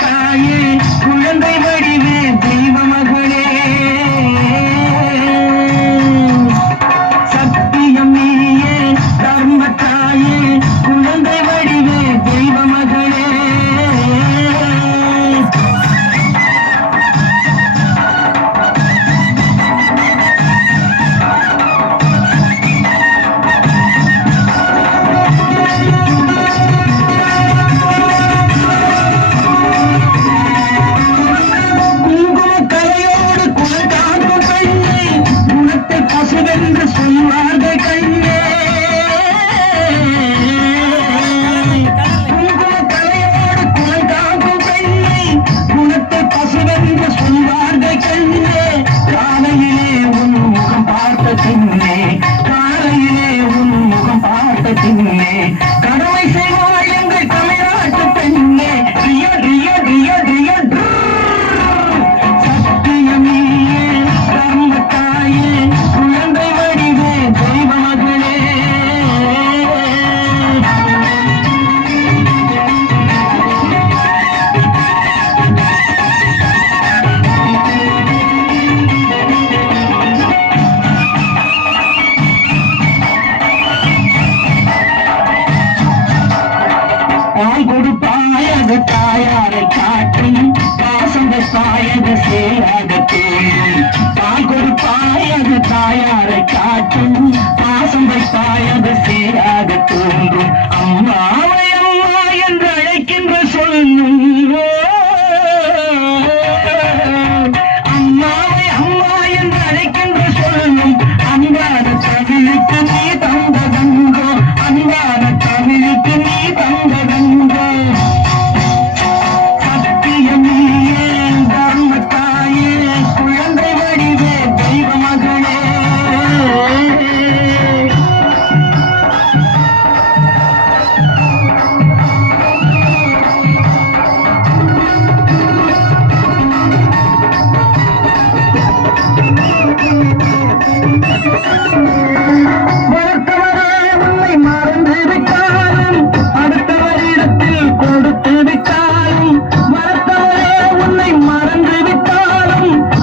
தாயே குழந்தை வடிவே தெய்வ மகளே சத்தியம் நீயே தர்ம தாயே குழந்தை வடிவே தெய்வ மகளே என்று சொல்வார்கள் கண்ணே தலையோடு குலை காக்கும் பெண்ணை குணத்தை பசுவென்று சொல்வார்கள் கண்ணே காலையிலே உன் முகம் பார்த்த பின்னே காலையிலே உன் முகம் பார்த்த பின்னே கடமை செய்வாய் எங்கள் தமிழ்நாட்டு பெண்ணே ரிய ரிய ரிய ரிய பால் கொடுப்பாயது தாயாரை காட்டும் பாசம் வைப்பாயது சேராத தோன்றும் பால் கொடுப்பாயது தாயாரை காட்டும் பாசம் வைப்பாயது சேராத தோன்றும் அம்மாவை அம்மா என்று அழைக்கின்ற சொல்லும்